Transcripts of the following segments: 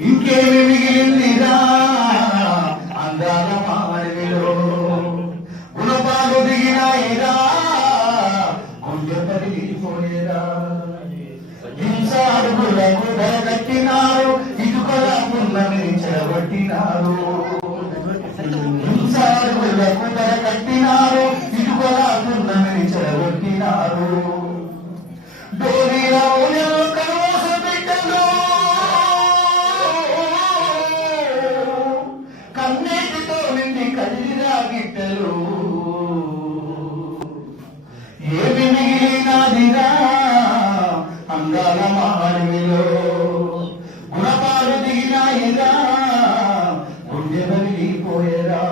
ఇంకేమి మిగిలిందిరా అందాల మానవిలో గుణపాలు దిగినాయిరా గుండె పగిలిపోయేరా హింసాడుగులకు ధరగట్టినారు ఇటుకల పున్నమిని చెడగొట్టినారు హింసాడుగులకు ధరగట్టినారు ఇటుకల పున్నమిని చెడగొట్టినారు కన్నీటితో నిండి కదిలిరా గిట్టలు ఏమి మిగిలినదిరా అందాల మానవిలో గుణపాలు దిగినాయిరా గుండె పగిలిపోయేరా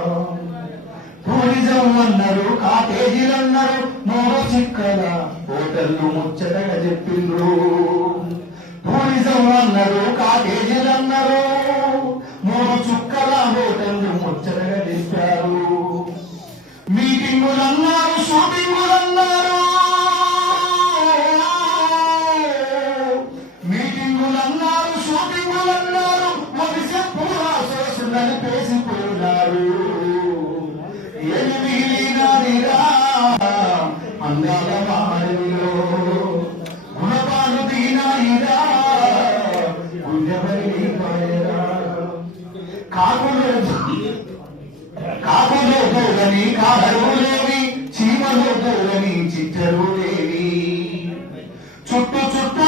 టూరిజం అన్నారు కాటేజీలు అన్నారు మోరో చిక్కల హోటళ్ళు ముచ్చటగా చెప్పిండ్రు టూరిజం అన్నారు కాటేజీలు అన్నారు మోరో చుక్కల హోటళ్ళు ముచ్చటగా చెప్పారు మీటింగులు అన్నారు షూటింగులు అన్నారు మీటింగులు అన్నారు షూటింగులు అన్నారు మనిషి పూరా సోసులని పేసిపోయినారు ఏమి మిగిలినదిరా అందాల మానవిలో గుణపాలు దిగినాయిరా గుండె పగిలిపోయేరా కాకులు దూరని కాడరు లేవి చీమలు దూరని చిట్టరు లేవి చుట్టూ చుట్టూ